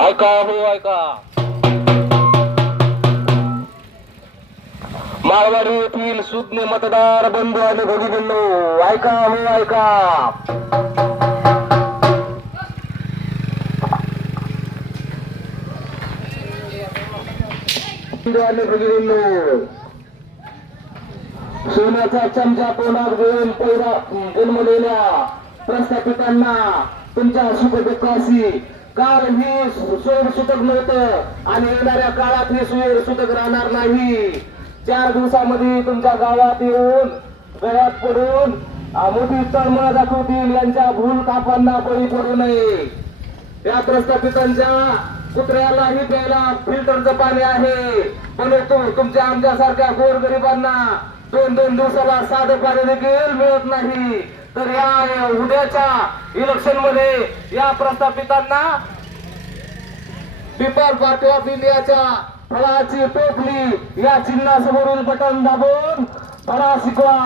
ऐका हो ऐका, माळवाडी येथील सुज्ञ मतदार बंधू आणि भगिनींनो, ऐका हो ऐका. बंधू आणि भगिनींनो, सोन्याचा चमचा तोंडात घेऊन पहिला जन्मलेल्या प्रस्थापितांना तुमच्या सुखदुःखाशी काल ही सोड सुतक नव्हतं आणि येणाऱ्या काळात ही सोड सुतक राहणार नाही. 4 दिवसामध्ये तुमच्या गावात येऊन गळ्यात पडून मोठी तळमळ दाखवतील. यांच्या भूल कापांना बळी पडू नये. या प्रस्थापितांच्या कुत्र्यालाही प्यायला फिल्टरचं पाणी आहे, परंतु तुमच्या आमच्यासारख्या गोरगरिबांना 2-2 दिवसाला साधं पाणी देखील मिळत नाही. तर या उद्याच्या इलेक्शन मध्ये या प्रस्थापितांना पीपल पार्टी ऑफ इंडियाच्या फळाची टोपली या चिन्हासमोरील बटन दाबून फळा शिकवा.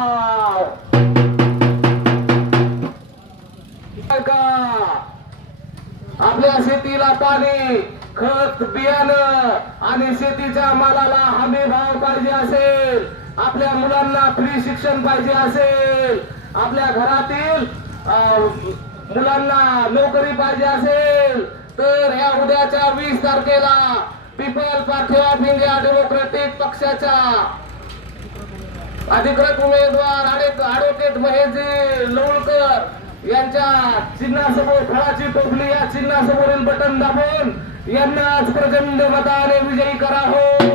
आपल्या शेतीला पाणी, खत, बियाणं आणि शेतीच्या मालाला हमी भाव पाहिजे असेल, आपल्या मुलांना फ्री शिक्षण पाहिजे असेल, आपल्या घरातील मुलांना नोकरी पाहिजे असेल, तर या उद्याच्या 20 तारखेला people party of India democratic पक्षाच्या अधिकृत उमेदवार ॲडव्होकेट महेशजी लवळकर यांच्या चिन्हासमोर फळाची टोपली या चिन्हासमोरील बटन दाबून यांना प्रचंड मताने विजयी करा हो.